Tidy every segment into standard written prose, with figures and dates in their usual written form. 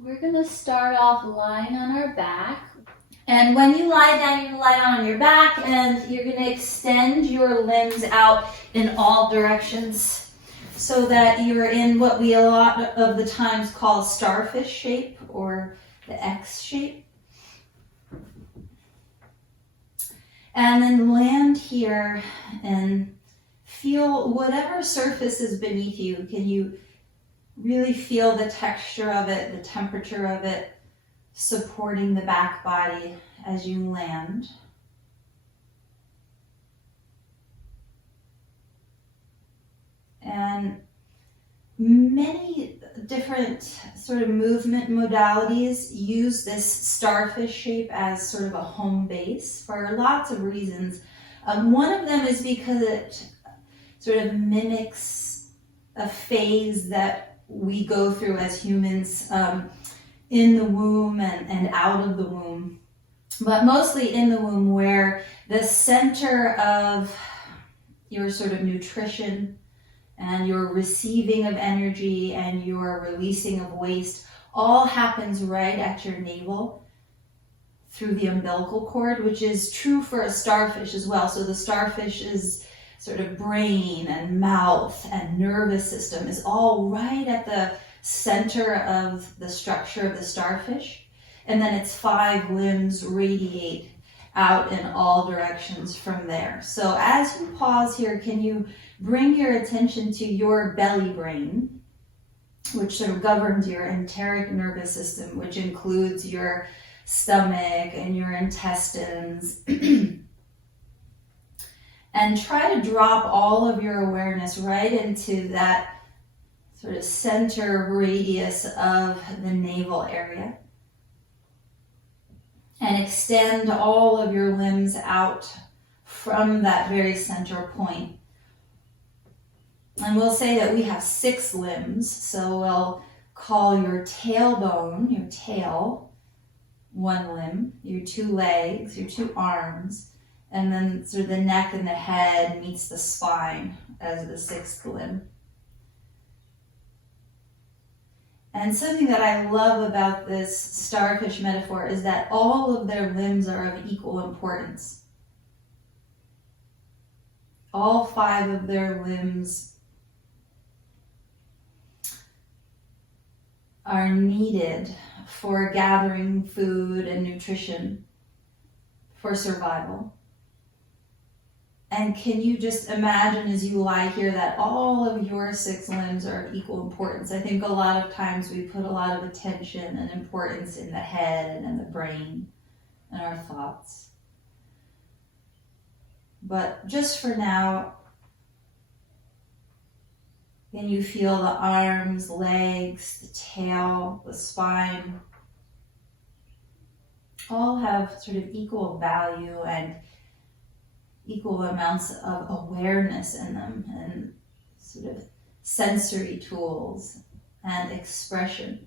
We're going to start off lying on our back. And when you lie down, you're going to lie down on your back and you're going to extend your limbs out in all directions so that you're in what we a lot of the times call starfish shape or the X shape. And then land here and feel whatever surface is beneath you. Can you really feel the texture of it, the temperature of it, supporting the back body as you land? And many different sort of movement modalities use this starfish shape as sort of a home base for lots of reasons. One of them is because it sort of mimics a phase that we go through as humans in the womb and out of the womb, but mostly in the womb, where the center of your sort of nutrition and your receiving of energy and your releasing of waste all happens right at your navel through the umbilical cord, which is true for a starfish as well. So the starfish's sort of brain and mouth and nervous system is all right at the center of the structure of the starfish. And then its 5 limbs radiate out in all directions from there. So as you pause here, can you bring your attention to your belly brain, which sort of governs your enteric nervous system, which includes your stomach and your intestines. And try to drop all of your awareness right into that sort of center radius of the navel area. And extend all of your limbs out from that very center point. And we'll say that we have 6 limbs, so we'll call your tailbone, your tail, 1 limb, your 2 legs, your 2 arms, and then sort of the neck and the head meets the spine as the 6th limb. And something that I love about this starfish metaphor is that all of their limbs are of equal importance. All 5 of their limbs are needed for gathering food and nutrition for survival. And can you just imagine as you lie here that all of your 6 limbs are of equal importance? I think a lot of times we put a lot of attention and importance in the head and in the brain and our thoughts. But just for now, can you feel the arms, legs, the tail, the spine? All have sort of equal value and equal amounts of awareness in them and sort of sensory tools and expression.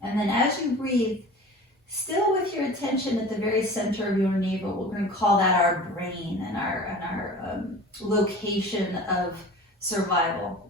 And then as you breathe, still with your attention at the very center of your navel, we're going to call that our brain and our location of survival.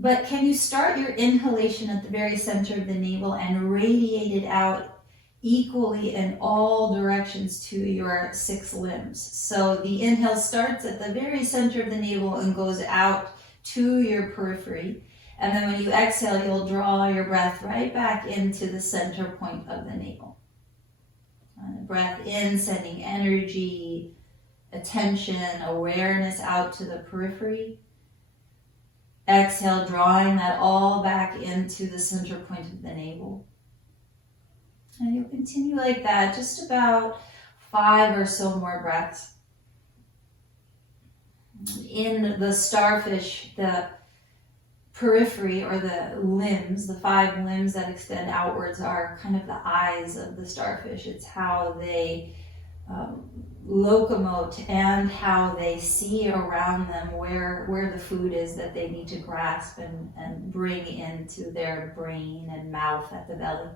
But can you start your inhalation at the very center of the navel and radiate it out equally in all directions to your 6 limbs? So the inhale starts at the very center of the navel and goes out to your periphery. And then when you exhale, you'll draw your breath right back into the center point of the navel. And breath in, sending energy, attention, awareness out to the periphery. Exhale, drawing that all back into the center point of the navel. And you'll continue like that, just about 5 or so more breaths. In the starfish, the periphery or the limbs, the 5 limbs that extend outwards, are kind of the eyes of the starfish. It's how they locomote and how they see around them where the food is that they need to grasp and bring into their brain and mouth at the belly.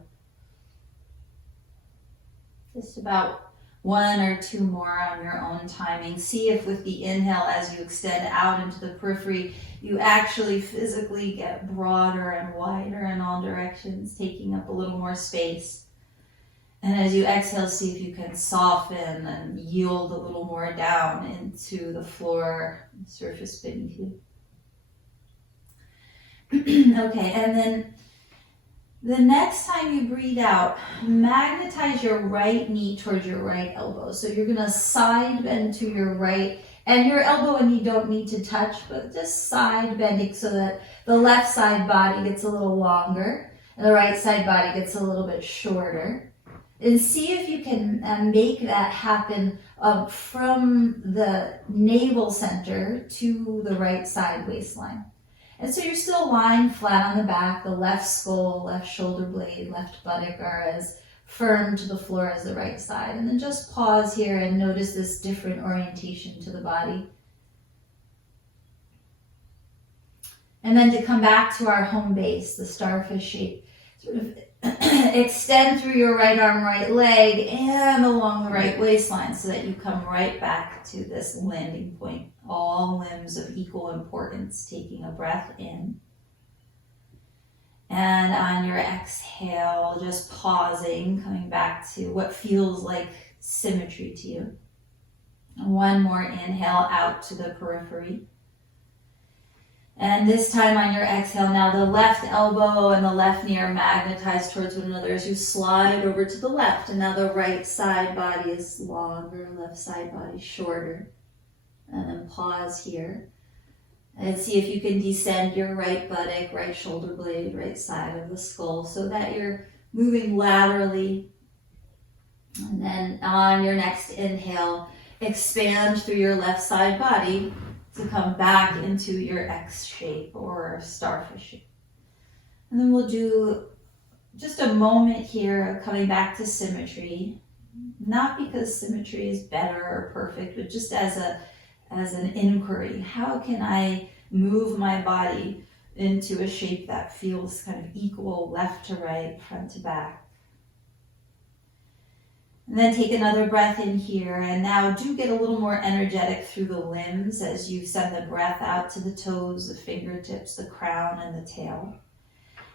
Just about 1 or 2 more on your own timing. See if with the inhale, as you extend out into the periphery, you actually physically get broader and wider in all directions, taking up a little more space. And as you exhale, see if you can soften and yield a little more down into the floor, surface beneath you. Okay, and then the next time you breathe out, magnetize your right knee towards your right elbow. So you're gonna side bend to your right, and your elbow and knee don't need to touch, but just side bending so that the left side body gets a little longer and the right side body gets a little bit shorter. And see if you can make that happen from the navel center to the right side waistline. And so you're still lying flat on the back. The left skull, left shoulder blade, left buttock are as firm to the floor as the right side. And then just pause here and notice this different orientation to the body. And then to come back to our home base, the starfish shape. Sort of extend through your right arm, right leg, and along the right waistline so that you come right back to this landing point. All limbs of equal importance. Taking a breath in. And on your exhale, just pausing, coming back to what feels like symmetry to you. And one more inhale out to the periphery. And this time on your exhale, now the left elbow and the left knee are magnetized towards one another as you slide over to the left. And now the right side body is longer, left side body shorter. And then pause here. And see if you can descend your right buttock, right shoulder blade, right side of the skull so that you're moving laterally. And then on your next inhale, expand through your left side body to come back into your X shape or starfish shape. And then we'll do just a moment here of coming back to symmetry. Not because symmetry is better or perfect, but just as an inquiry. How can I move my body into a shape that feels kind of equal, left to right, front to back? And then take another breath in here, and now do get a little more energetic through the limbs as you send the breath out to the toes, the fingertips, the crown, and the tail.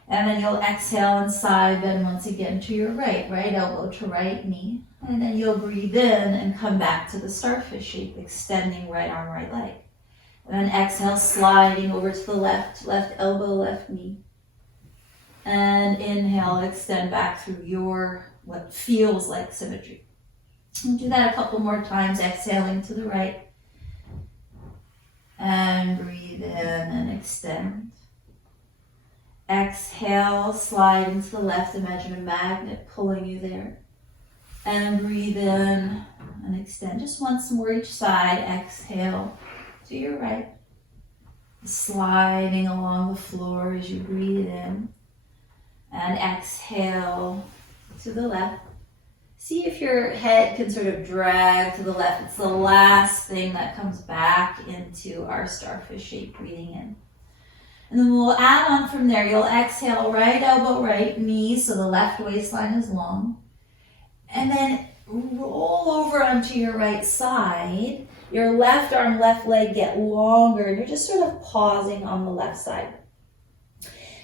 And then you'll exhale and side bend once again to your right elbow to right knee. And then you'll breathe in and come back to the starfish shape, extending right arm, right leg. And then exhale, sliding over to the left elbow, left knee. And inhale, extend back through your what feels like symmetry. We'll do that a couple more times, exhaling to the right. And breathe in and extend. Exhale, slide into the left. Imagine a magnet pulling you there. And breathe in and extend. Just once more each side. Exhale to your right. Sliding along the floor as you breathe in. And exhale to the left. See if your head can sort of drag to the left. It's the last thing that comes back into our starfish shape, breathing in. And then we'll add on from there. You'll exhale, right elbow, right knee, so the left waistline is long. And then roll over onto your right side. Your left arm, left leg get longer, and you're just sort of pausing on the left side.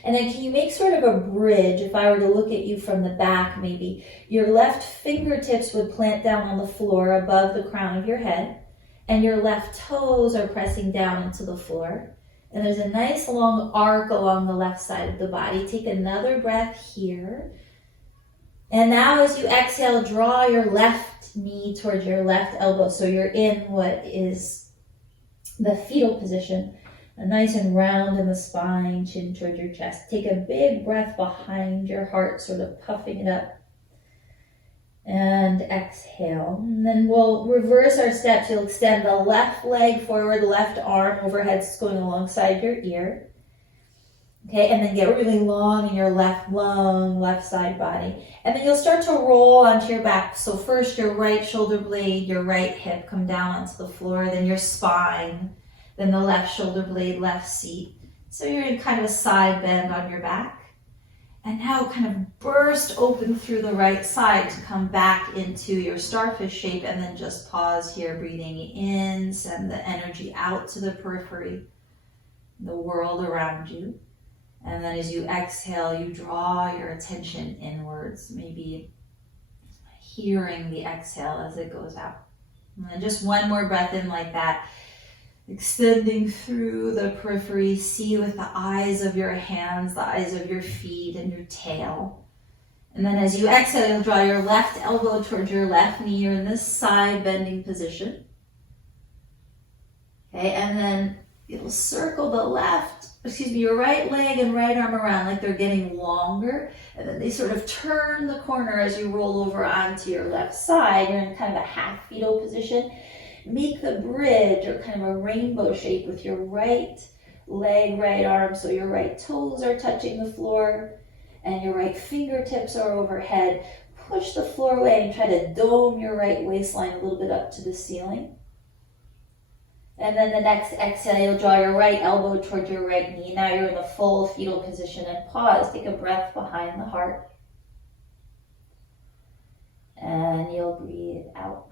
And then can you make sort of a bridge? If I were to look at you from the back, maybe your left fingertips would plant down on the floor above the crown of your head, and your left toes are pressing down into the floor. And there's a nice long arc along the left side of the body. Take another breath here. And now as you exhale, draw your left knee towards your left elbow. So you're in what is the fetal position. Nice and round in the spine, chin towards your chest. Take a big breath behind your heart, sort of puffing it up. And exhale. And then we'll reverse our steps. You'll extend the left leg forward, left arm overhead, going alongside your ear. Okay, and then get really long in your left lung, left side body. And then you'll start to roll onto your back. So first your right shoulder blade, your right hip come down onto the floor, then your spine, then the left shoulder blade, left seat. So you're in kind of a side bend on your back. And now kind of burst open through the right side to come back into your starfish shape, and then just pause here, breathing in, send the energy out to the periphery, the world around you. And then as you exhale, you draw your attention inwards, maybe hearing the exhale as it goes out. And then just one more breath in like that, extending through the periphery. See with the eyes of your hands, the eyes of your feet, and your tail. And then as you exhale, you'll draw your left elbow towards your left knee. You're in this side bending position. Okay, and then you'll circle your right leg and right arm around like they're getting longer. And then they sort of turn the corner as you roll over onto your left side. You're in kind of a half fetal position. Make the bridge or kind of a rainbow shape with your right leg, right arm, so your right toes are touching the floor and your right fingertips are overhead. Push the floor away and try to dome your right waistline a little bit up to the ceiling. And then the next exhale, you'll draw your right elbow towards your right knee. Now you're in the full fetal position, and pause. Take a breath behind the heart. And you'll breathe out.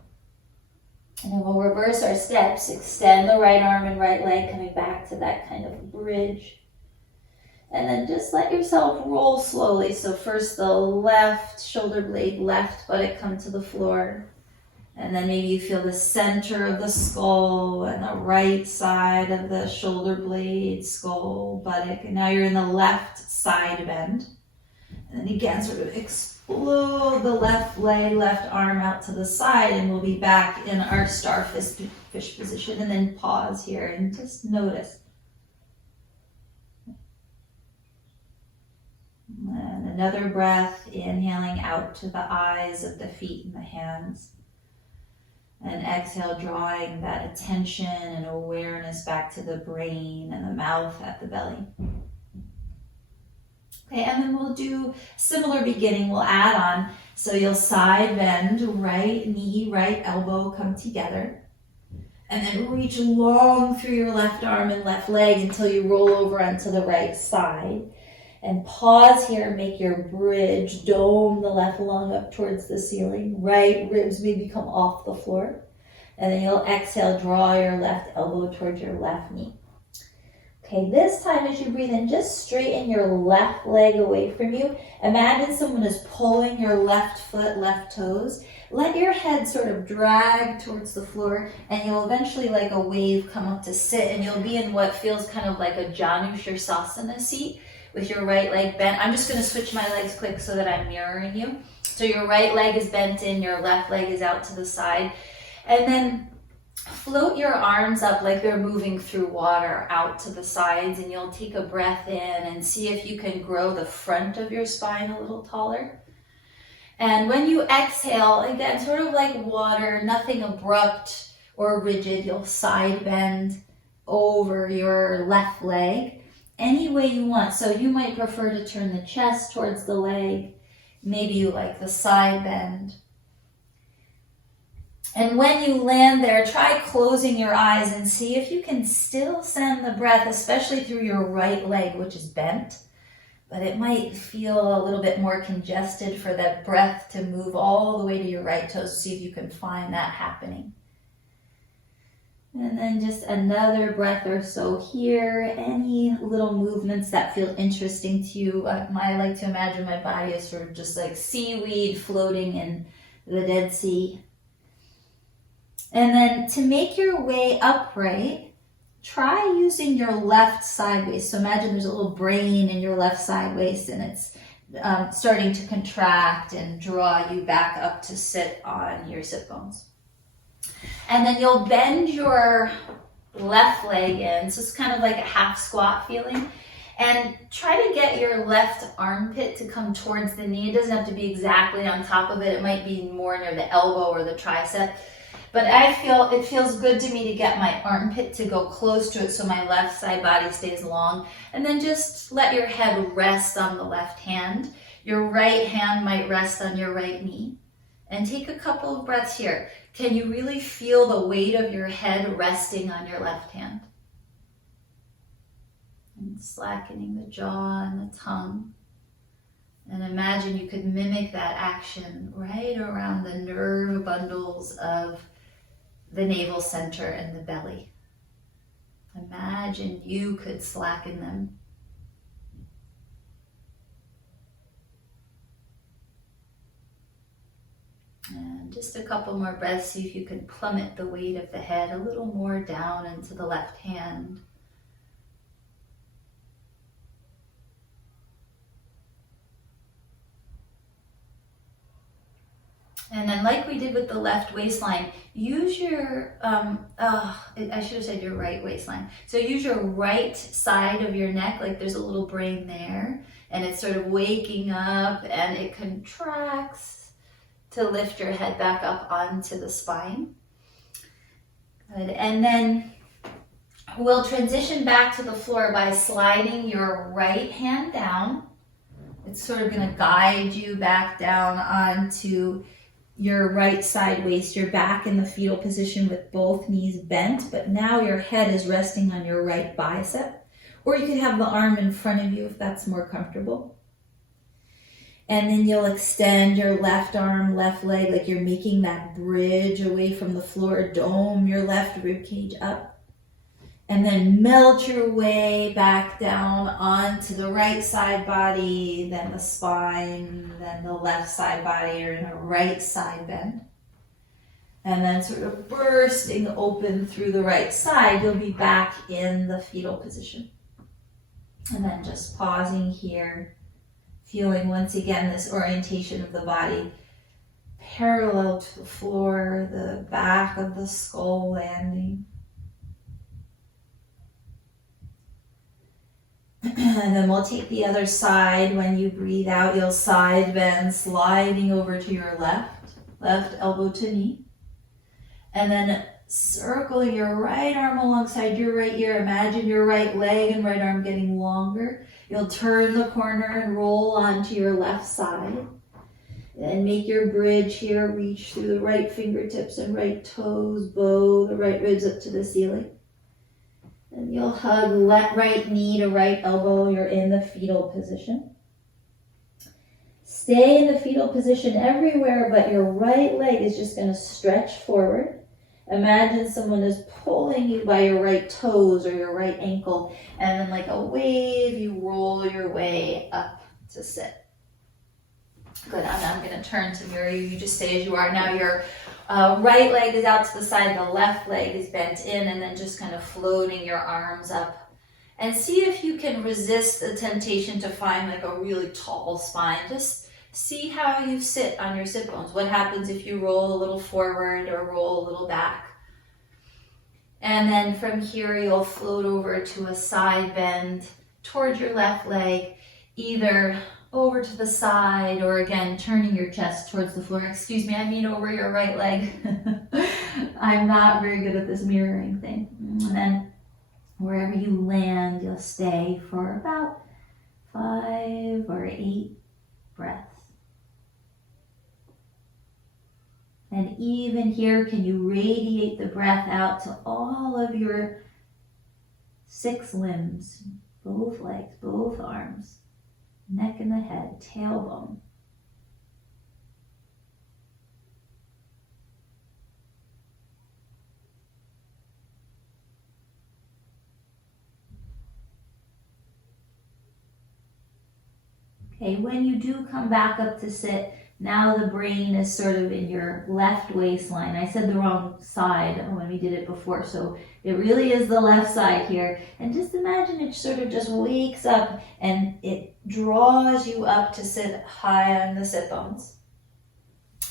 And then we'll reverse our steps. Extend the right arm and right leg, coming back to that kind of bridge. And then just let yourself roll slowly. So first the left shoulder blade, left buttock come to the floor. And then maybe you feel the center of the skull and the right side of the shoulder blade, skull, buttock. And now you're in the left side bend. And then again, sort of explode the left leg, left arm out to the side, and we'll be back in our starfish position. And then pause here and just notice. And another breath, inhaling out to the eyes of the feet and the hands. And exhale, drawing that attention and awareness back to the brain and the mouth at the belly. Okay, and then we'll do similar beginning. We'll add on. So you'll side bend, right knee, right elbow come together. And then reach long through your left arm and left leg until you roll over onto the right side. And pause here, make your bridge, dome the left lung up towards the ceiling. Right ribs maybe come off the floor. And then you'll exhale, draw your left elbow towards your left knee. Okay, this time as you breathe in, just straighten your left leg away from you. Imagine someone is pulling your left foot, left toes. Let your head sort of drag towards the floor, and you'll eventually, like a wave, come up to sit, and you'll be in what feels kind of like a Janu Sirsasana seat with your right leg bent. I'm just going to switch my legs quick so that I'm mirroring you. So your right leg is bent in, your left leg is out to the side. And then float your arms up like they're moving through water out to the sides, and you'll take a breath in and see if you can grow the front of your spine a little taller. And when you exhale, again, sort of like water, nothing abrupt or rigid, you'll side bend over your left leg any way you want. So you might prefer to turn the chest towards the leg. Maybe you like the side bend. And when you land there, try closing your eyes and see if you can still send the breath, especially through your right leg, which is bent. But it might feel a little bit more congested for that breath to move all the way to your right toes. See if you can find that happening. And then just another breath or so here. Any little movements that feel interesting to you. I like to imagine my body is sort of just like seaweed floating in the Dead Sea. And then to make your way upright, try using your left side waist. So imagine there's a little brain in your left side waist, and it's starting to contract and draw you back up to sit on your sit bones. And then you'll bend your left leg in. So it's kind of like a half squat feeling. And try to get your left armpit to come towards the knee. It doesn't have to be exactly on top of it. It might be more near the elbow or the tricep. But it feels good to me to get my armpit to go close to it so my left side body stays long. And then just let your head rest on the left hand. Your right hand might rest on your right knee. And take a couple of breaths here. Can you really feel the weight of your head resting on your left hand? And slackening the jaw and the tongue. And imagine you could mimic that action right around the nerve bundles of the navel center and the belly. Imagine you could slacken them. And just a couple more breaths. See if you can plummet the weight of the head a little more down into the left hand. And then like we did with the left waistline, use your, I should have said your right waistline. So use your right side of your neck, like there's a little brain there, and it's sort of waking up and it contracts to lift your head back up onto the spine. Good. And then we'll transition back to the floor by sliding your right hand down. It's sort of gonna guide you back down onto your right side waist. You're back in the fetal position with both knees bent, but now your head is resting on your right bicep, or you could have the arm in front of you if that's more comfortable. And then you'll extend your left arm, left leg, like you're making that bridge away from the floor. Dome your left rib cage up. And then melt your way back down onto the right side body, then the spine, then the left side body. You're in a right side bend. And then sort of bursting open through the right side, you'll be back in the fetal position. And then just pausing here, feeling once again this orientation of the body parallel to the floor, the back of the skull landing. And then we'll take the other side. When you breathe out, you'll side bend, sliding over to your left elbow to knee. And then circling your right arm alongside your right ear. Imagine your right leg and right arm getting longer. You'll turn the corner and roll onto your left side. And make your bridge here, reach through the right fingertips and right toes, bow the right ribs up to the ceiling. And you'll hug right knee to right elbow. You're in the fetal position. Stay in the fetal position everywhere, but your right leg is just going to stretch forward. Imagine someone is pulling you by your right toes or your right ankle, and then like a wave, you roll your way up to sit. Good, I'm going to turn to mirror you. You just stay as you are. Now your right leg is out to the side, the left leg is bent in, and then just kind of floating your arms up. And see if you can resist the temptation to find like a really tall spine. Just see how you sit on your sit bones. What happens if you roll a little forward or roll a little back? And then from here, you'll float over to a side bend towards your left leg, either over to the side or again, turning your chest towards the floor. Excuse me, I mean over your right leg. I'm not very good at this mirroring thing. And then wherever you land, you'll stay for about 5 or 8 breaths. And even here, can you radiate the breath out to all of your 6 limbs, both legs, both arms, neck and the head, tailbone. Okay, when you do come back up to sit, now the brain is sort of in your left waistline. I said the wrong side when we did it before, so it really is the left side here. And just imagine it sort of just wakes up and it draws you up to sit high on the sit bones.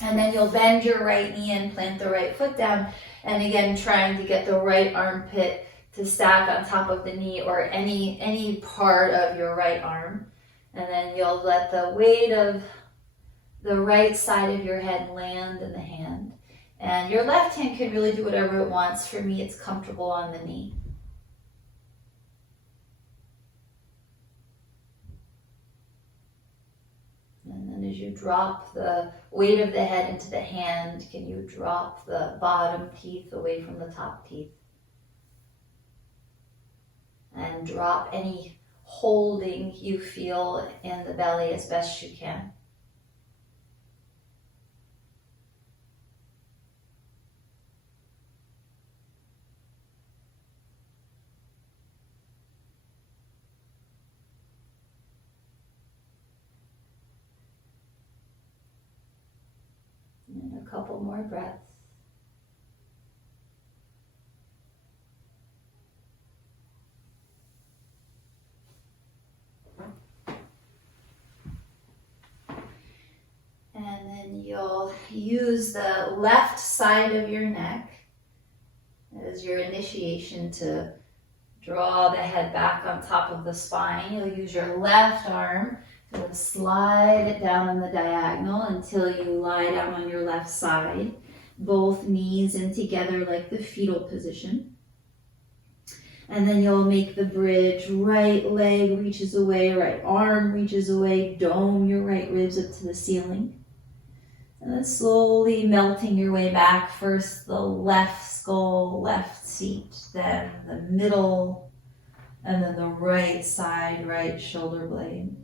And then you'll bend your right knee and plant the right foot down. And again, trying to get the right armpit to stack on top of the knee or any part of your right arm. And then you'll let the weight of the right side of your head land in the hand. And your left hand can really do whatever it wants. For me, it's comfortable on the knee. And then as you drop the weight of the head into the hand, can you drop the bottom teeth away from the top teeth? And drop any holding you feel in the belly as best you can. And a couple more breaths. And then you'll use the left side of your neck as your initiation to draw the head back on top of the spine. You'll use your left arm to slide it down on the diagonal until you lie down on your left side. Both knees in together like the fetal position. And then you'll make the bridge. Right leg reaches away, right arm reaches away. Dome your right ribs up to the ceiling. And then slowly melting your way back. First the left skull, left seat, then the middle, and then the right side, right shoulder blade.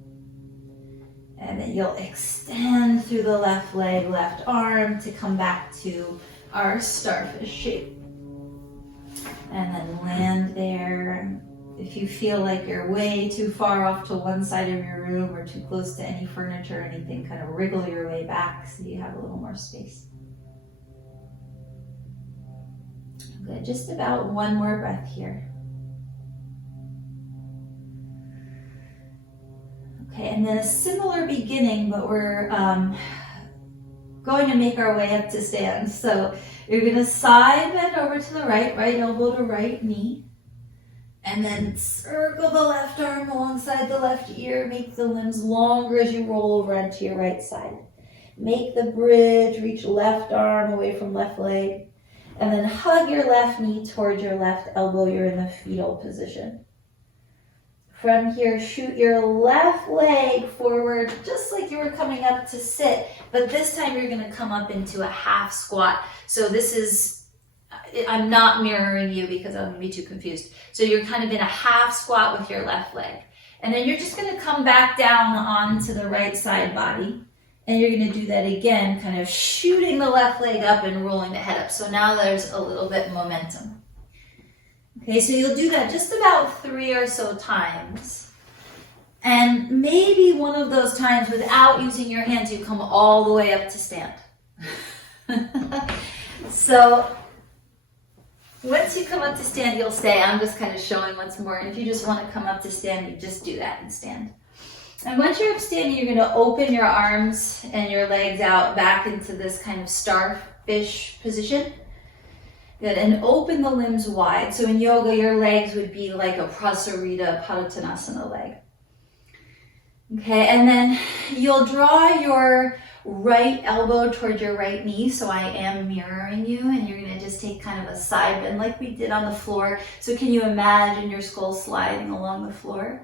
And then you'll extend through the left leg, left arm to come back to our starfish shape. And then land there. If you feel like you're way too far off to one side of your room or too close to any furniture or anything, kind of wriggle your way back so you have a little more space. Good, just about one more breath here. Okay, and then a similar beginning, but we're going to make our way up to stand. So you're going to side bend over to the right, right elbow to right knee. And then circle the left arm alongside the left ear. Make the limbs longer as you roll over onto your right side. Make the bridge, reach left arm away from left leg. And then hug your left knee towards your left elbow. You're in the fetal position. From here, shoot your left leg forward, just like you were coming up to sit. But this time you're going to come up into a half squat. So this is, I'm not mirroring you because I'm going to be too confused. So you're kind of in a half squat with your left leg. And then you're just going to come back down onto the right side body. And you're going to do that again, kind of shooting the left leg up and rolling the head up. So now there's a little bit momentum. Okay, so you'll do that just about 3 or so times. And maybe one of those times without using your hands, you come all the way up to stand. So once you come up to stand, you'll stay. I'm just kind of showing what's more. And if you just want to come up to stand, you just do that and stand. And once you're up standing, you're going to open your arms and your legs out back into this kind of starfish position. Good, and open the limbs wide. So in yoga, your legs would be like a Prasarita Padottanasana leg. Okay, and then you'll draw your right elbow towards your right knee. So I am mirroring you, and you're gonna just take kind of a side bend like we did on the floor. So can you imagine your skull sliding along the floor?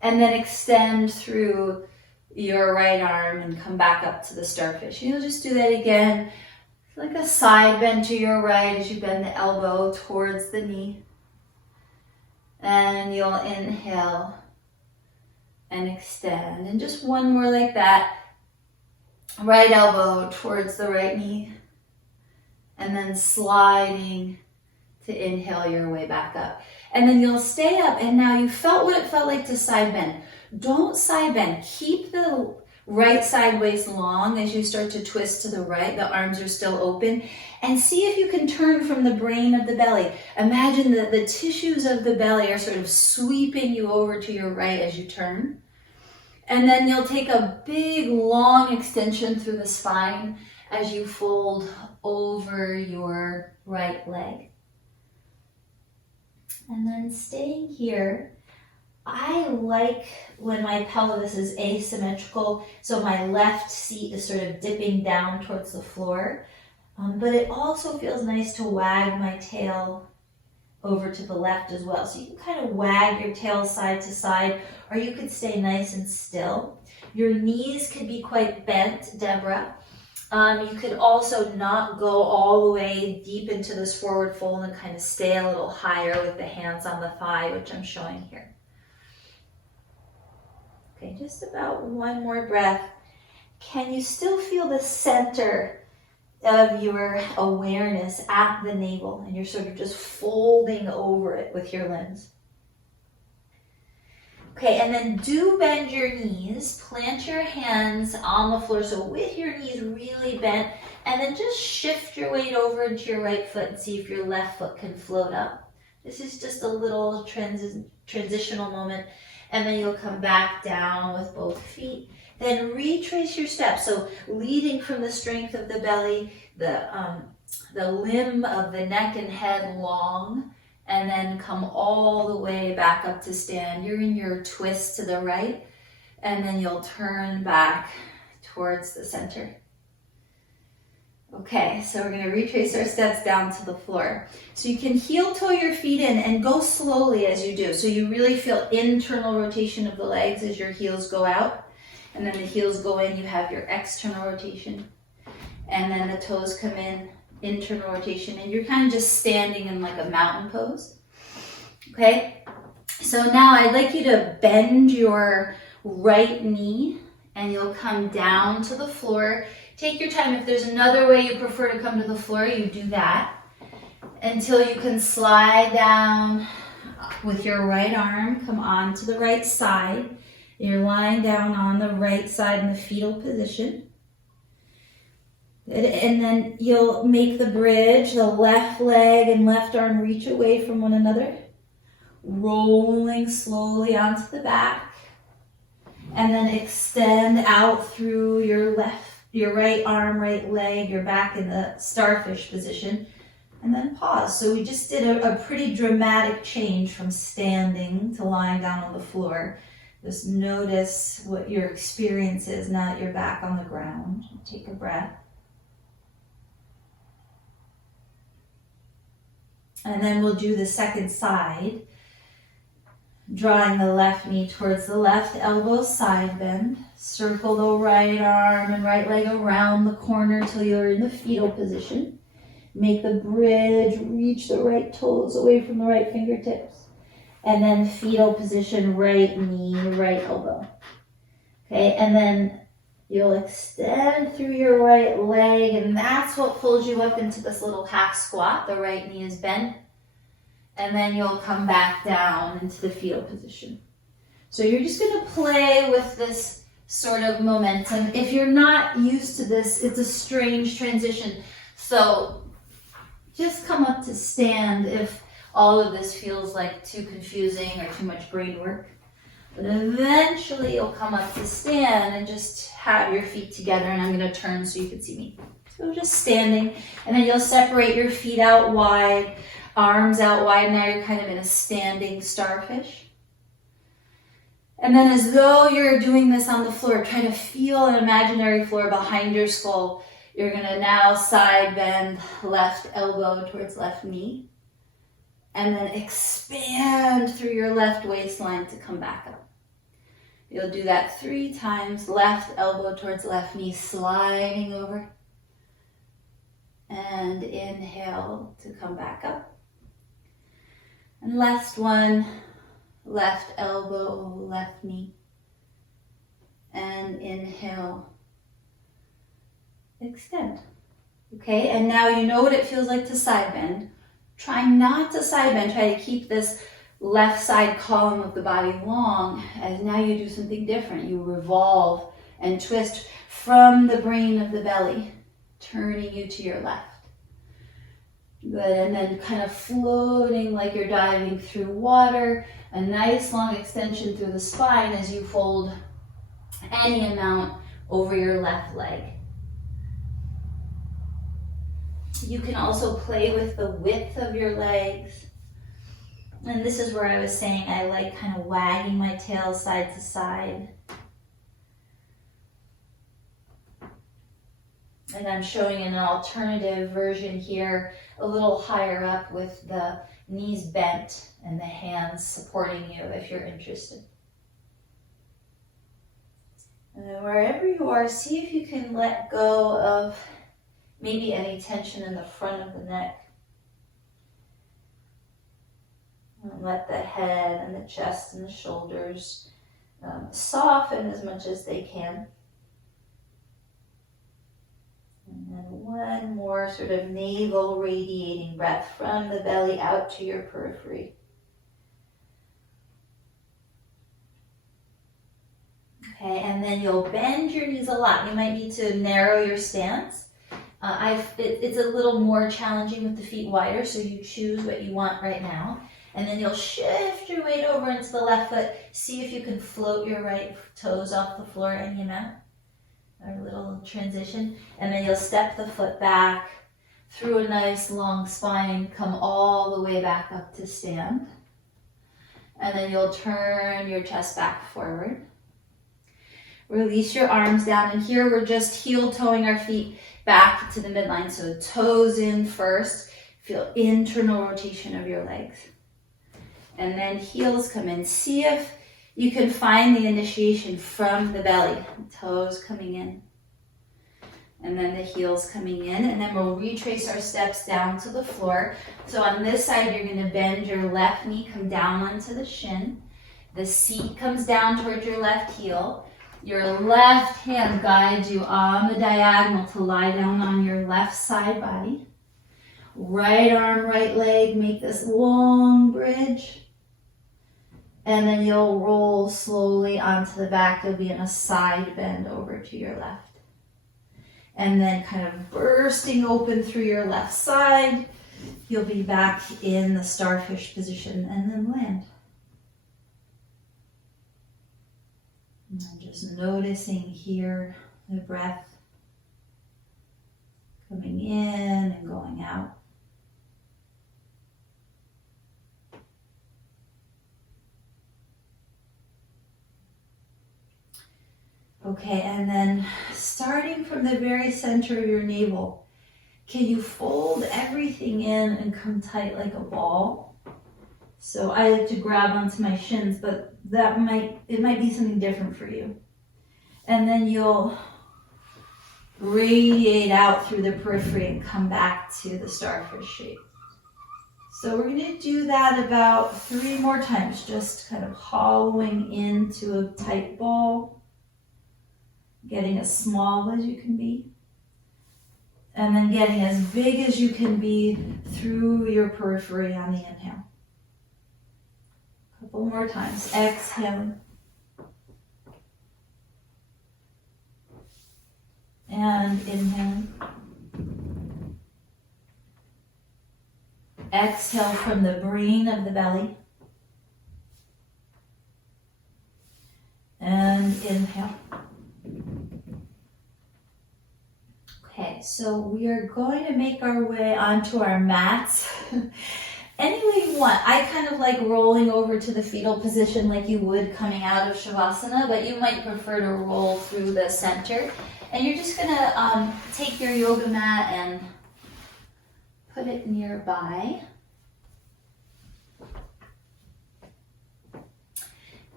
And then extend through your right arm and come back up to the starfish. You'll just do that again. Like a side bend to your right as you bend the elbow towards the knee. And you'll inhale and extend. And just one more like that. Right elbow towards the right knee. And then sliding to inhale your way back up. And then you'll stay up. And now you felt what it felt like to side bend. Don't side bend. Keep the right side waist long as you start to twist to the right. The arms are still open. And see if you can turn from the brain of the belly. Imagine that the tissues of the belly are sort of sweeping you over to your right as you turn. And then you'll take a big long extension through the spine as you fold over your right leg. And then staying here, I like when my pelvis is asymmetrical, so my left seat is sort of dipping down towards the floor. But it also feels nice to wag my tail over to the left as well. So you can kind of wag your tail side to side, or you could stay nice and still. Your knees could be quite bent, Deborah. You could also not go all the way deep into this forward fold and kind of stay a little higher with the hands on the thigh, which I'm showing here. Okay, just about one more breath. Can you still feel the center of your awareness at the navel, and you're sort of just folding over it with your limbs? Okay, and then do bend your knees, plant your hands on the floor, so with your knees really bent, and then just shift your weight over into your right foot and see if your left foot can float up. This is just a little transitional moment, and then you'll come back down with both feet. Then retrace your steps, so leading from the strength of the belly, the limb of the neck and head long, and then come all the way back up to stand. You're in your twist to the right, and then you'll turn back towards the center. Okay, so we're going to retrace our steps down to the floor. So you can heel toe your feet in and go slowly as you do. So you really feel internal rotation of the legs as your heels go out. And then the heels go in, you have your external rotation. And then the toes come in, internal rotation. And you're kind of just standing in like a mountain pose. Okay, so now I'd like you to bend your right knee and you'll come down to the floor. Take your time. If there's another way you prefer to come to the floor, you do that until you can slide down with your right arm. Come on to the right side. You're lying down on the right side in the fetal position. And then you'll make the bridge, the left leg and left arm reach away from one another, rolling slowly onto the back, and then extend out through your right arm, right leg, your back in the starfish position, and then pause. So we just did a pretty dramatic change from standing to lying down on the floor. Just notice what your experience is now that you're back on the ground. Take a breath. And then we'll do the second side. Drawing the left knee towards the left elbow, side bend. Circle the right arm and right leg around the corner until you're in the fetal position. Make the bridge, reach the right toes away from the right fingertips. And then fetal position, right knee, right elbow. Okay, and then you'll extend through your right leg, and that's what pulls you up into this little half squat. The right knee is bent. And then you'll come back down into the fetal position. So you're just going to play with this sort of momentum. If you're not used to this, it's a strange transition. So just come up to stand if all of this feels like too confusing or too much brain work. But eventually you'll come up to stand and just have your feet together, and I'm going to turn so you can see me. So just standing, and then you'll separate your feet out wide, arms out wide. Now you're kind of in a standing starfish. And then as though you're doing this on the floor, try to feel an imaginary floor behind your skull. You're going to now side bend left elbow towards left knee. And then expand through your left waistline to come back up. You'll do that 3 times. Left elbow towards left knee, sliding over. And inhale to come back up. And last one, left elbow, left knee. And inhale, extend. Okay, and now you know what it feels like to side bend. Try not to side bend. Try to keep this left side column of the body long, as now you do something different. You revolve and twist from the brain of the belly, turning you to your left. Good, and then kind of floating like you're diving through water. A nice long extension through the spine as you fold any amount over your left leg. You can also play with the width of your legs. And this is where I was saying I like kind of wagging my tail side to side. And I'm showing an alternative version here, a little higher up with the knees bent and the hands supporting you if you're interested. And then wherever you are, see if you can let go of maybe any tension in the front of the neck. And let the head and the chest and the shoulders soften as much as they can. And then one more sort of navel radiating breath from the belly out to your periphery. Okay, and then you'll bend your knees a lot. You might need to narrow your stance. It's a little more challenging with the feet wider, so you choose what you want right now. And then you'll shift your weight over into the left foot. See if you can float your right toes off the floor and your mat. A little transition. And then you'll step the foot back through a nice long spine, come all the way back up to stand. And then you'll turn your chest back forward. Release your arms down, and here we're just heel-toeing our feet back to the midline. So toes in first, feel internal rotation of your legs. And then heels come in. See if you can find the initiation from the belly. Toes coming in. And then the heels coming in. And then we'll retrace our steps down to the floor. So on this side, you're going to bend your left knee, come down onto the shin. The seat comes down towards your left heel. Your left hand guides you on the diagonal to lie down on your left side body. Right arm, right leg, make this long bridge. And then you'll roll slowly onto the back. You'll be in a side bend over to your left. And then kind of bursting open through your left side. You'll be back in the starfish position and then land. And just noticing here the breath coming in and going out. Okay, and then starting from the very center of your navel, can you fold everything in and come tight like a ball? So I like to grab onto my shins, but it might be something different for you. And then you'll radiate out through the periphery and come back to the starfish shape. So we're going to do that about 3 more times, just kind of hollowing into a tight ball, getting as small as you can be, and then getting as big as you can be through your periphery on the inhale. Couple more times. Exhale. And inhale. Exhale from the brain of the belly. And inhale. Okay, so we are going to make our way onto our mats. Any way you want. I kind of like rolling over to the fetal position like you would coming out of Shavasana, but you might prefer to roll through the center. And you're just gonna take your yoga mat and put it nearby.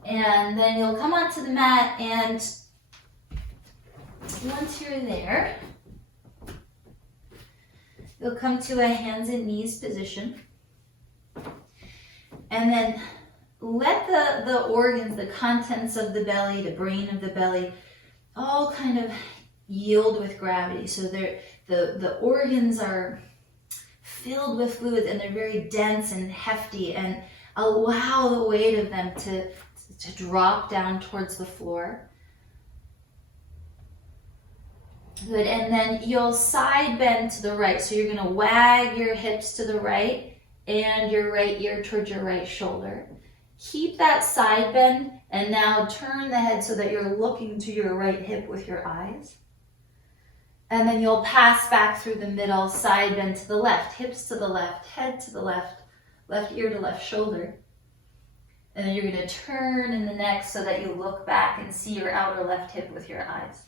And then you'll come onto the mat, and once you're there, you'll come to a hands and knees position. And then let the organs, the contents of the belly, the brain of the belly, all kind of yield with gravity. So the organs are filled with fluids, and they're very dense and hefty, and allow the weight of them to drop down towards the floor. Good, and then you'll side bend to the right. So you're going to wag your hips to the right and your right ear towards your right shoulder. Keep that side bend, and now turn the head so that you're looking to your right hip with your eyes. And then you'll pass back through the middle, side bend to the left, hips to the left, head to the left, left ear to left shoulder. And then you're going to turn in the neck so that you look back and see your outer left hip with your eyes.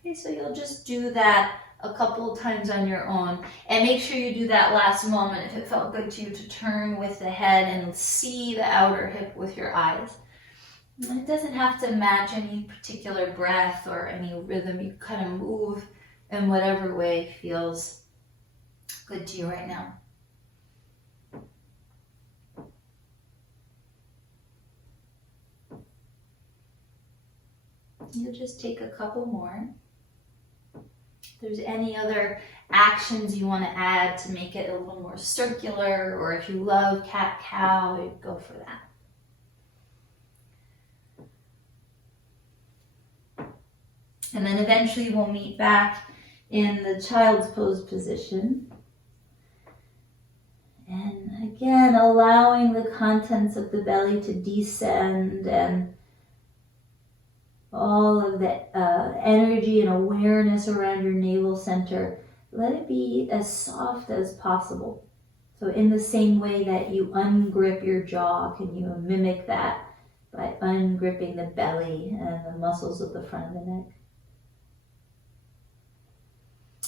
Okay, so you'll just do that a couple times on your own. And make sure you do that last moment, if it felt good to you, to turn with the head and see the outer hip with your eyes. And it doesn't have to match any particular breath or any rhythm. You kind of move in whatever way feels good to you right now. You'll just take a couple more. If there's any other actions you want to add to make it a little more circular, or if you love cat-cow, you go for that. And then eventually we'll meet back in the child's pose position. And again, allowing the contents of the belly to descend and all of the energy and awareness around your navel center, let it be as soft as possible. So in the same way that you ungrip your jaw, can you mimic that by ungripping the belly and the muscles of the front of the neck?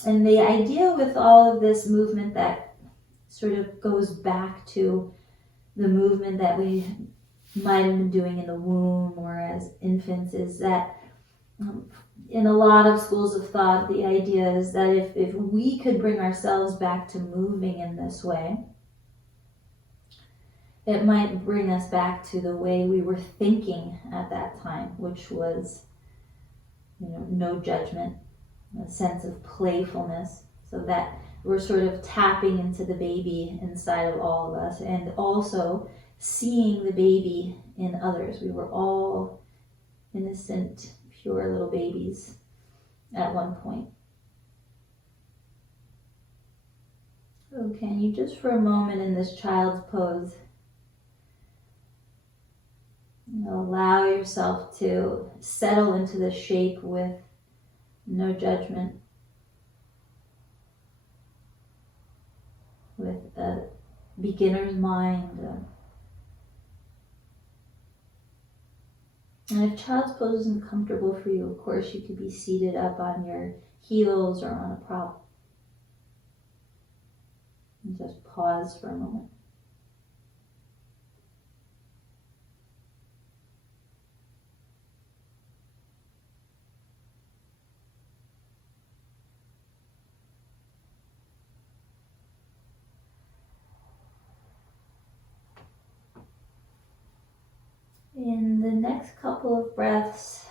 And the idea with all of this movement that sort of goes back to the movement that we might have been doing in the womb or as infants is that in a lot of schools of thought, the idea is that if we could bring ourselves back to moving in this way, it might bring us back to the way we were thinking at that time, which was, no judgment, a sense of playfulness, so that we're sort of tapping into the baby inside of all of us and also seeing the baby in others. We were all innocent, pure little babies at one point. So can you just for a moment in this child's pose allow yourself to settle into the shape with no judgment, with a beginner's mind. And if child's pose isn't comfortable for you, of course, you could be seated up on your heels or on a prop. And just pause for a moment. In the next couple of breaths,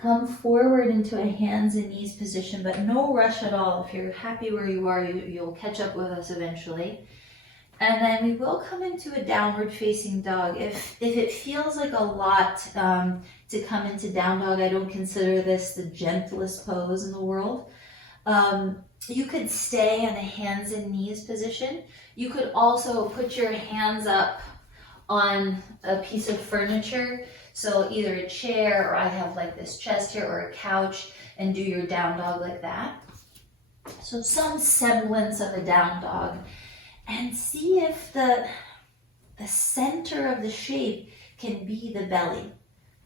come forward into a hands and knees position, but no rush at all. If you're happy where you are, you'll catch up with us eventually. And then we will come into a downward facing dog. If it feels like a lot to come into down dog, I don't consider this the gentlest pose in the world. You could stay in a hands and knees position. You could also put your hands up on a piece of furniture. So either a chair, or I have like this chest here, or a couch, and do your down dog like that. So some semblance of a down dog. And see if the center of the shape can be the belly.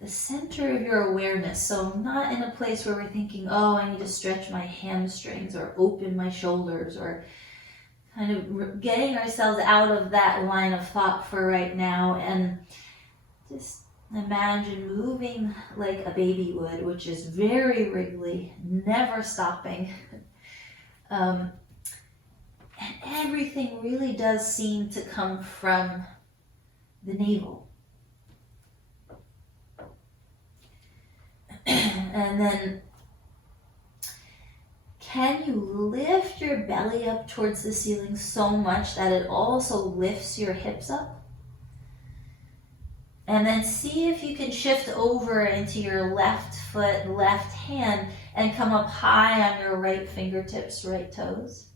The center of your awareness. So not in a place where we're thinking, oh, I need to stretch my hamstrings or open my shoulders, or kind of getting ourselves out of that line of thought for right now, and just imagine moving like a baby would, which is very wriggly, never stopping. And everything really does seem to come from the navel. And then can you lift your belly up towards the ceiling so much that it also lifts your hips up? And then see if you can shift over into your left foot, left hand, and come up high on your right fingertips, right toes.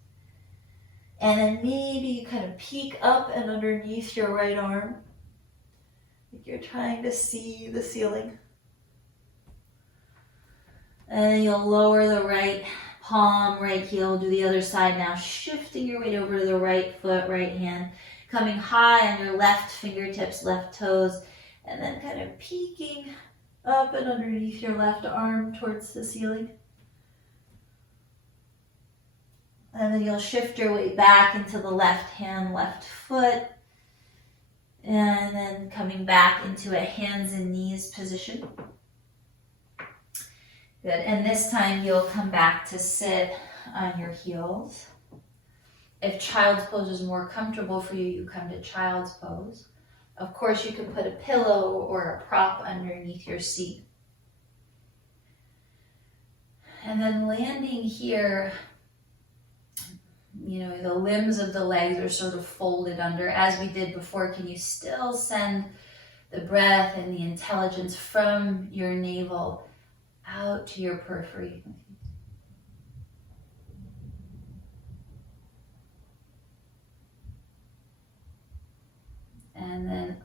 And then maybe you kind of peek up and underneath your right arm, like you're trying to see the ceiling. And you'll lower the right palm, right heel, do the other side now, shifting your weight over to the right foot, right hand, coming high on your left fingertips, left toes, and then kind of peeking up and underneath your left arm towards the ceiling. And then you'll shift your weight back into the left hand, left foot, and then coming back into a hands and knees position. Good, and this time you'll come back to sit on your heels. If child's pose is more comfortable for you, you come to child's pose. Of course, you can put a pillow or a prop underneath your seat. And then landing here, you know, the limbs of the legs are sort of folded under. As we did before, can you still send the breath and the intelligence from your navel out to your periphery? And then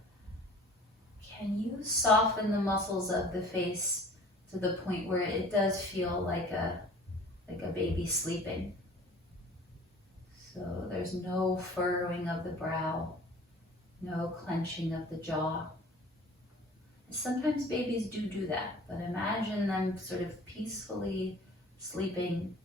can you soften the muscles of the face to the point where it does feel like a baby sleeping? So there's no furrowing of the brow, no clenching of the jaw. Sometimes babies do that, but imagine them sort of peacefully sleeping.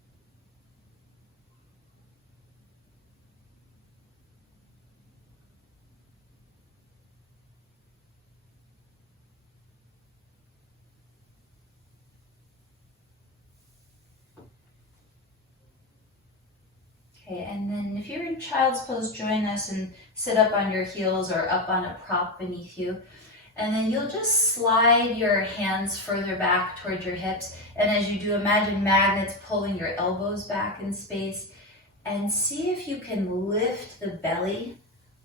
Okay, and then if you're in child's pose, join us and sit up on your heels or up on a prop beneath you. And then you'll just slide your hands further back towards your hips. And as you do, imagine magnets pulling your elbows back in space. And see if you can lift the belly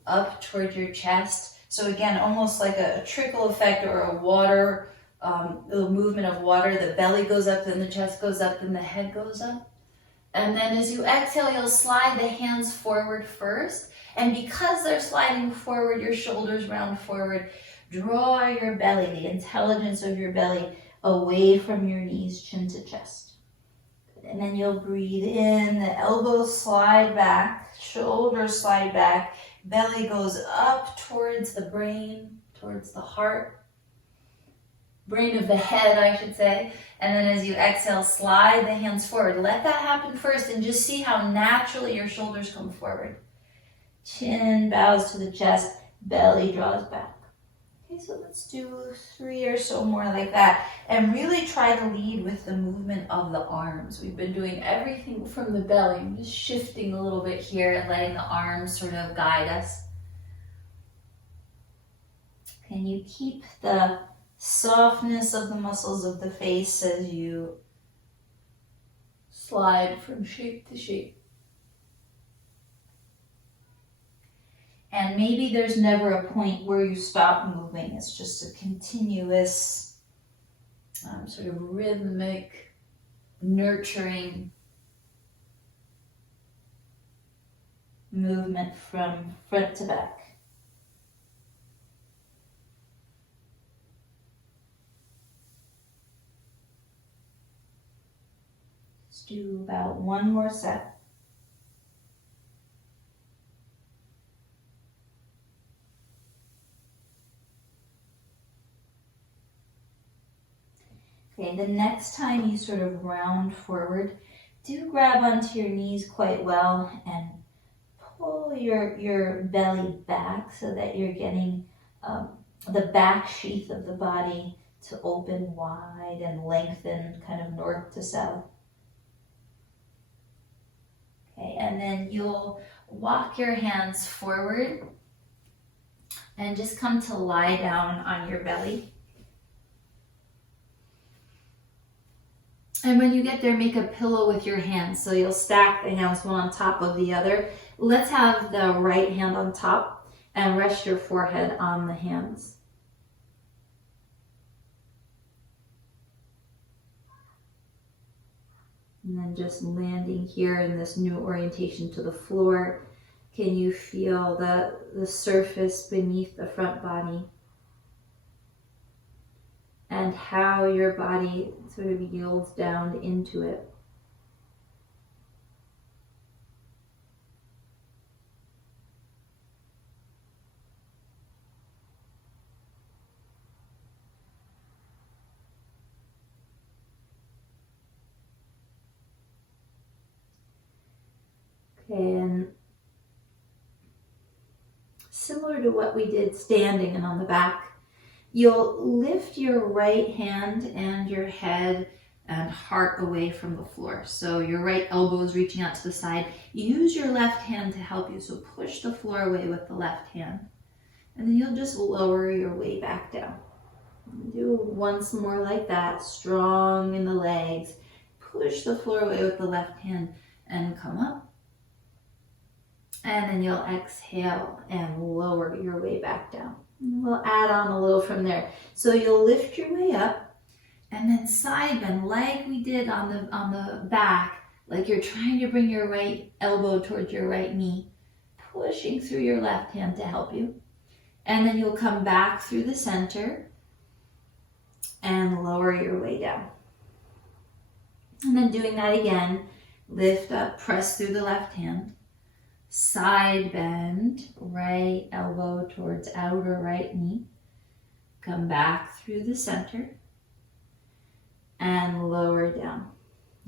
up toward your chest. So again, almost like a trickle effect or a water, the movement of water. The belly goes up, then the chest goes up, then the head goes up. And then as you exhale, you'll slide the hands forward first. And because they're sliding forward, your shoulders round forward. Draw your belly, the intelligence of your belly, away from your knees, chin to chest. And then you'll breathe in, the elbows slide back, shoulders slide back, belly goes up towards the brain, towards the heart. Brain of the head, I should say. And then as you exhale, slide the hands forward. Let that happen first and just see how naturally your shoulders come forward. Chin bows to the chest, belly draws back. Okay, so let's do 3 or so more like that. And really try to lead with the movement of the arms. We've been doing everything from the belly. I'm just shifting a little bit here and letting the arms sort of guide us. Can you keep the softness of the muscles of the face as you slide from shape to shape? And maybe there's never a point where you stop moving. It's just a continuous, sort of rhythmic, nurturing movement from front to back. Let's do about 1 more set. Okay, the next time you sort of round forward, do grab onto your knees quite well and pull your belly back so that you're getting the back sheath of the body to open wide and lengthen kind of north to south. Okay, and then you'll walk your hands forward and just come to lie down on your belly. And when you get there, make a pillow with your hands. So you'll stack the hands one on top of the other. Let's have the right hand on top and rest your forehead on the hands. And then just landing here in this new orientation to the floor. Can you feel the surface beneath the front body? And how your body sort of yields down into it. Okay, and similar to what we did standing and on the back, you'll lift your right hand and your head and heart away from the floor. So your right elbow is reaching out to the side. Use your left hand to help you. So push the floor away with the left hand. And then you'll just lower your way back down. Do once more like that, strong in the legs. Push the floor away with the left hand and come up. And then you'll exhale and lower your way back down. And we'll add on a little from there. So you'll lift your way up and then side bend like we did on the back, like you're trying to bring your right elbow towards your right knee, pushing through your left hand to help you. And then you'll come back through the center and lower your way down. And then doing that again, lift up, press through the left hand, side bend, right elbow towards outer right knee, come back through the center and lower down.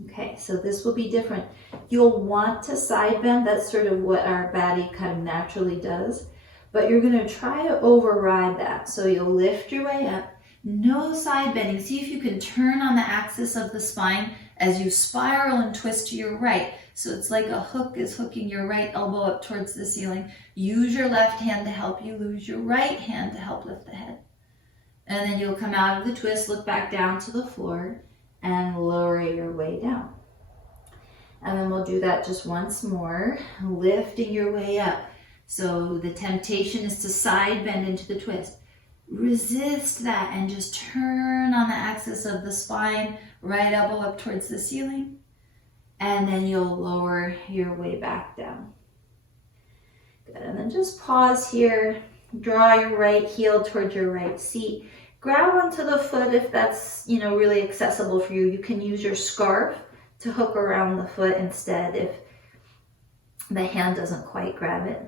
Okay, so this will be different. You'll want to side bend, that's sort of what our body kind of naturally does, but you're gonna try to override that. So you'll lift your way up, no side bending. See if you can turn on the axis of the spine as you spiral and twist to your right. So it's like a hook is hooking your right elbow up towards the ceiling. Use your left hand to help you, use your right hand to help lift the head. And then you'll come out of the twist, look back down to the floor, and lower your way down. And then we'll do that just once more, lifting your way up. So the temptation is to side bend into the twist. Resist that and just turn on the axis of the spine, right elbow up towards the ceiling, and then you'll lower your way back down. Good, and then just pause here, draw your right heel towards your right seat, grab onto the foot if that's really accessible for you. You can use your scarf to hook around the foot instead if the hand doesn't quite grab it.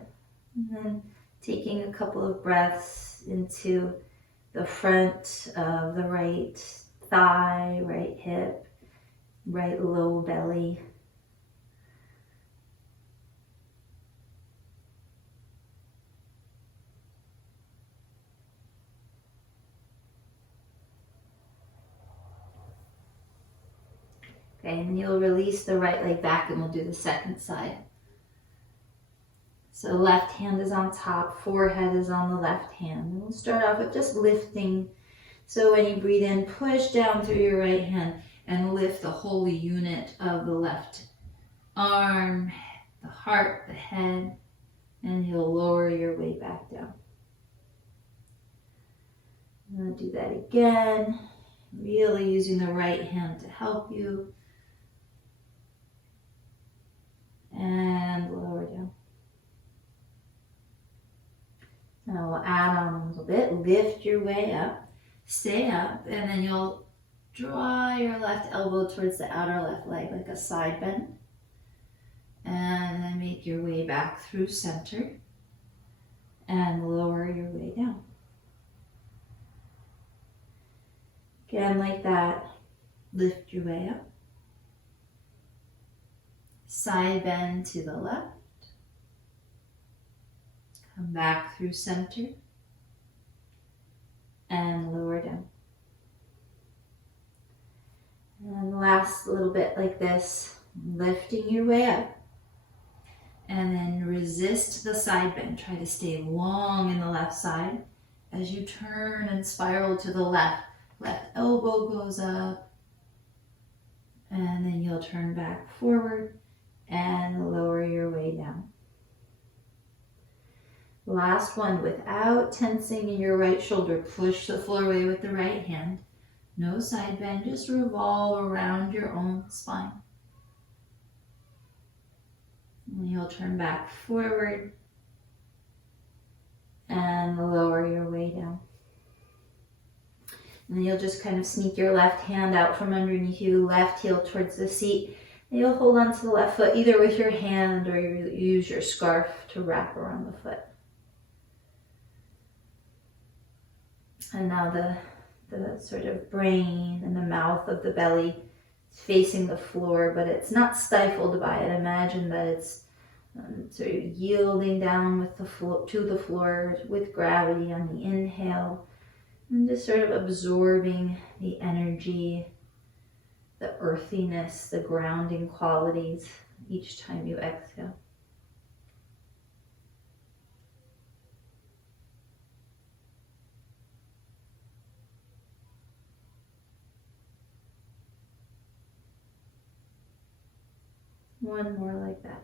And then taking a couple of breaths into the front of the right thigh, right hip, right low belly. Okay, and you'll release the right leg back and we'll do the second side. So left hand is on top, forehead is on the left hand. And we'll start off with just lifting. So when you breathe in, push down through your right hand and lift the whole unit of the left arm, the heart, the head, and you'll lower your way back down. I'm going to do that again, really using the right hand to help you. And lower down. Now we'll add on a little bit, lift your way up, stay up, and then you'll draw your left elbow towards the outer left leg like a side bend. And then make your way back through center and lower your way down. Again, like that, lift your way up. Side bend to the left. Come back through center and lower down. And last little bit like this, lifting your way up. And then resist the side bend. Try to stay long in the left side. As you turn and spiral to the left, left elbow goes up. And then you'll turn back forward and lower your way down. Last one, without tensing in your right shoulder, push the floor away with the right hand. No side bend, just revolve around your own spine. And you'll turn back forward and lower your way down. And then you'll just kind of sneak your left hand out from underneath you, left heel towards the seat. And you'll hold on to the left foot either with your hand or you use your scarf to wrap around the foot. And now the sort of brain and the mouth of the belly is facing the floor, but it's not stifled by it. Imagine that it's sort of yielding down with the to the floor with gravity on the inhale, and just sort of absorbing the energy, the earthiness, the grounding qualities each time you exhale. One more like that.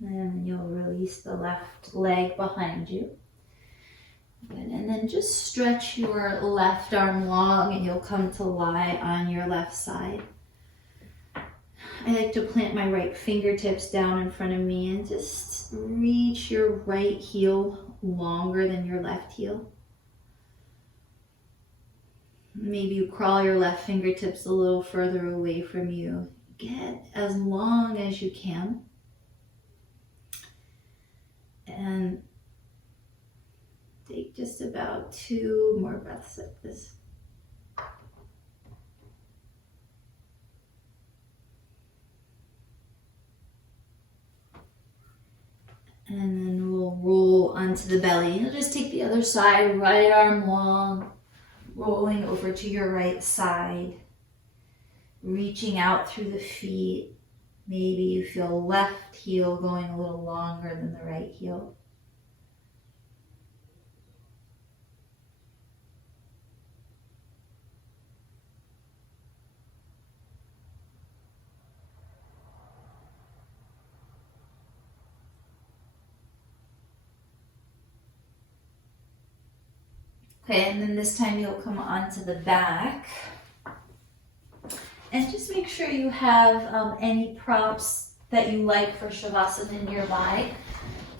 And you'll release the left leg behind you. Good. And then just stretch your left arm long and you'll come to lie on your left side. I like to plant my right fingertips down in front of me and just reach your right heel longer than your left heel. Maybe you crawl your left fingertips a little further away from you. Get as long as you can. And take just about 2 more breaths like this. And then we'll roll onto the belly. You'll just take the other side, right arm long, rolling over to your right side, reaching out through the feet. Maybe you feel left heel going a little longer than the right heel. Okay, and then this time you'll come onto the back. And just make sure you have any props that you like for Shavasana nearby.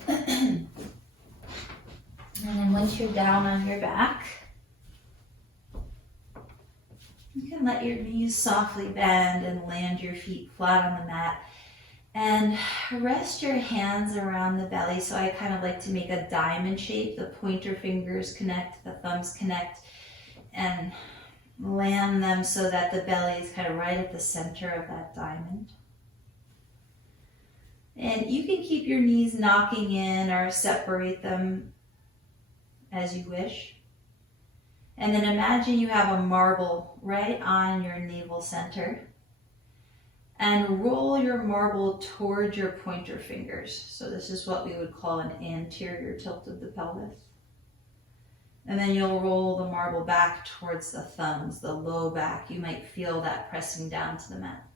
And then once you're down on your back, you can let your knees softly bend and land your feet flat on the mat. And rest your hands around the belly. So I kind of like to make a diamond shape. The pointer fingers connect, the thumbs connect, and land them so that the belly is kind of right at the center of that diamond. And you can keep your knees knocking in or separate them as you wish. And then imagine you have a marble right on your navel center. And roll your marble towards your pointer fingers. So this is what we would call an anterior tilt of the pelvis. And then you'll roll the marble back towards the thumbs, the low back. You might feel that pressing down to the mat.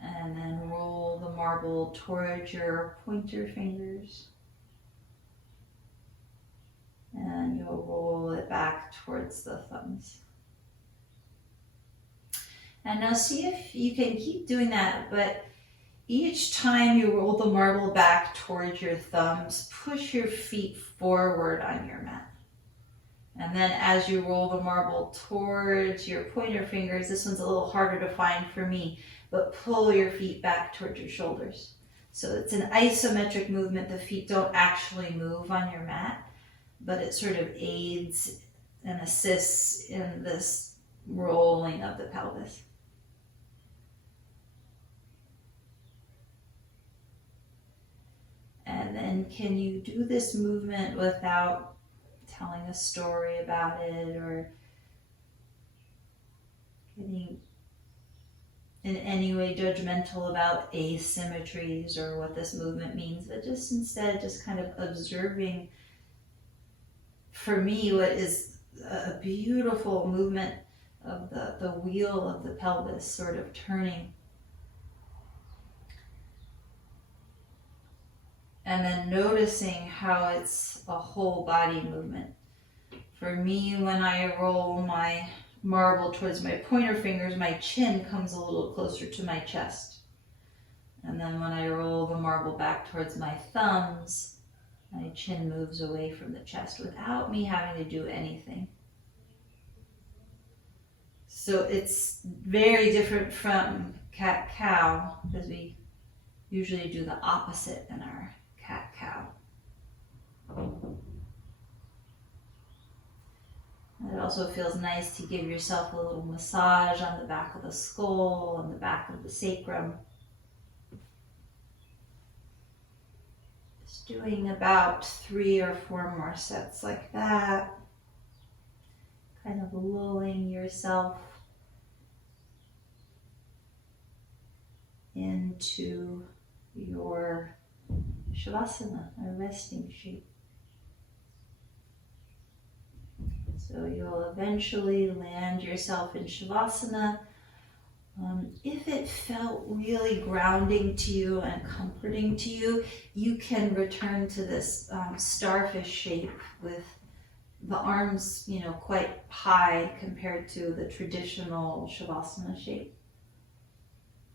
And then roll the marble towards your pointer fingers. And you'll roll it back towards the thumbs. And now see if you can keep doing that, but each time you roll the marble back towards your thumbs, push your feet forward on your mat. And then as you roll the marble towards your pointer fingers, this one's a little harder to find for me, but pull your feet back towards your shoulders. So it's an isometric movement. The feet don't actually move on your mat, but it sort of aids and assists in this rolling of the pelvis. And then can you do this movement without telling a story about it or getting in any way judgmental about asymmetries or what this movement means, but just instead just kind of observing, for me, what is a beautiful movement of the wheel of the pelvis sort of turning. And then noticing how it's a whole body movement. For me, when I roll my marble towards my pointer fingers, my chin comes a little closer to my chest. And then when I roll the marble back towards my thumbs, my chin moves away from the chest without me having to do anything. So it's very different from cat-cow, because we usually do the opposite in our cat-cow. It also feels nice to give yourself a little massage on the back of the skull, on the back of the sacrum. Just doing about 3 or 4 more sets like that. Kind of lulling yourself into your Shavasana, a resting shape. So you'll eventually land yourself in Shavasana. If it felt really grounding to you and comforting to you, you can return to this starfish shape with the arms, quite high compared to the traditional Shavasana shape.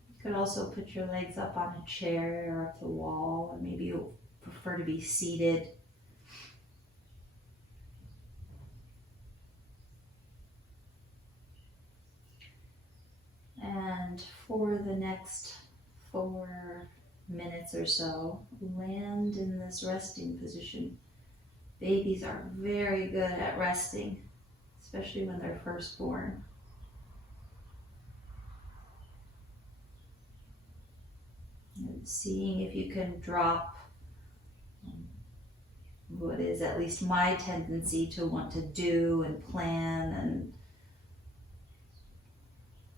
You could also put your legs up on a chair or at the wall, and maybe you prefer to be seated. And for the next 4 minutes or so, land in this resting position. Babies are very good at resting, especially when they're first born. And seeing if you can drop what is at least my tendency to want to do and plan, and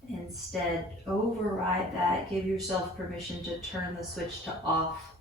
instead override that. Give yourself permission to turn the switch to off.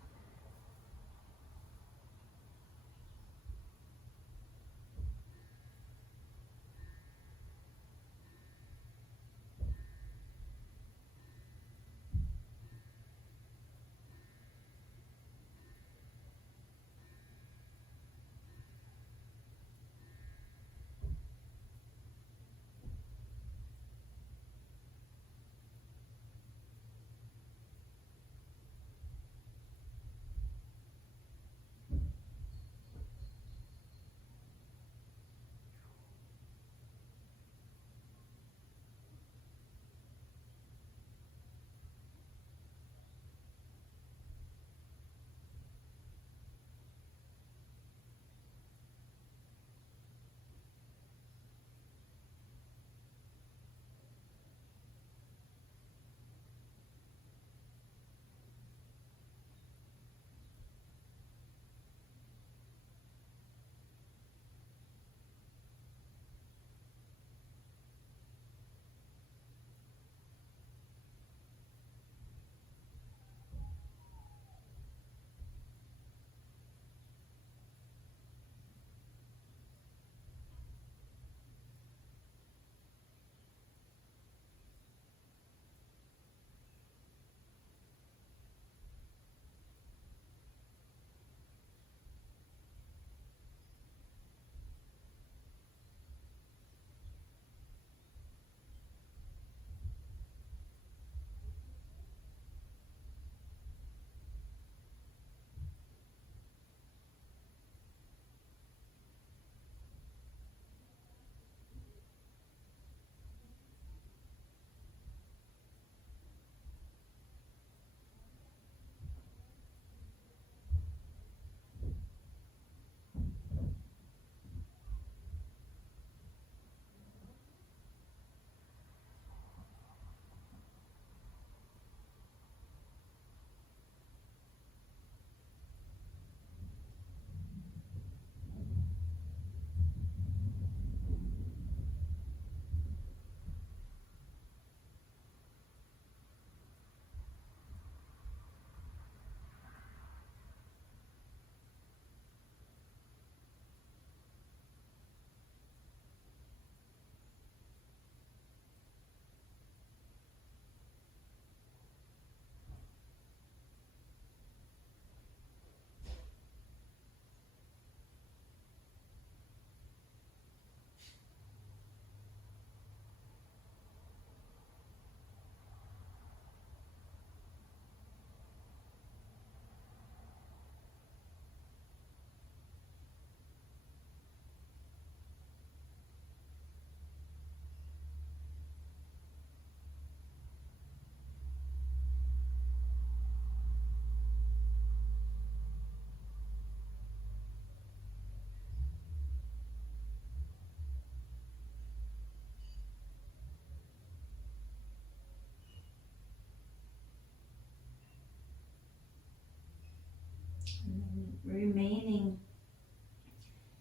Remaining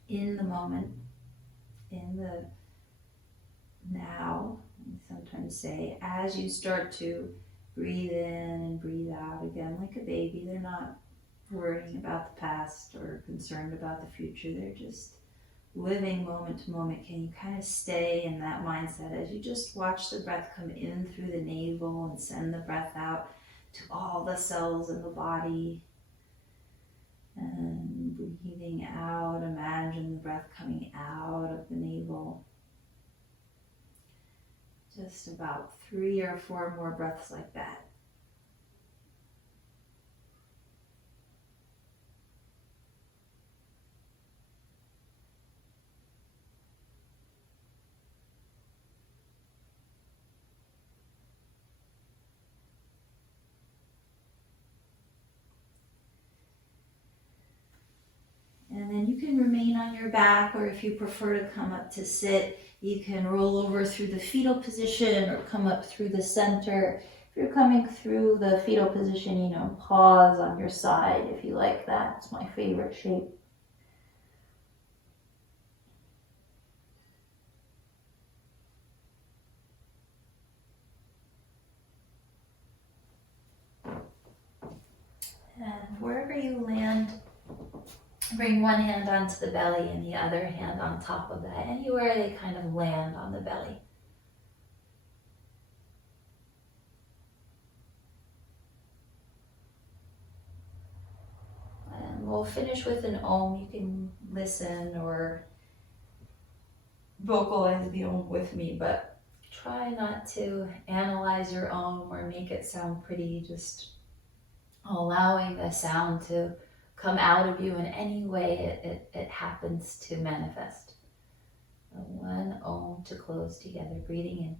in the moment, in the now. We sometimes say, as you start to breathe in and breathe out again, like a baby, they're not worrying about the past or concerned about the future. They're just living moment to moment, can you kind of stay in that mindset as you just watch the breath come in through the navel and send the breath out to all the cells in the body. And breathing out, imagine the breath coming out of the navel. Just about 3 or 4 more breaths like that. And then you can remain on your back, or if you prefer to come up to sit, you can roll over through the fetal position or come up through the center. If you're coming through the fetal position, pause on your side if you like that. It's my favorite shape. And wherever you land, bring one hand onto the belly and the other hand on top of that, anywhere they kind of land on the belly. And we'll finish with an Om. You can listen or vocalize the Om with me, but try not to analyze your Om or make it sound pretty, just allowing the sound to come out of you in any way it happens to manifest. So one Om to close together, breathing in.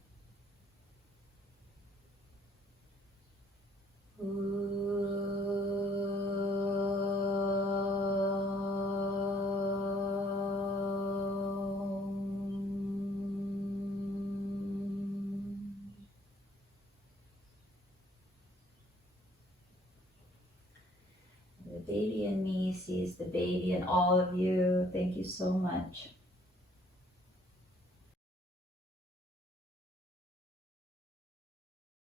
The baby in me sees the baby in all of you. Thank you so much.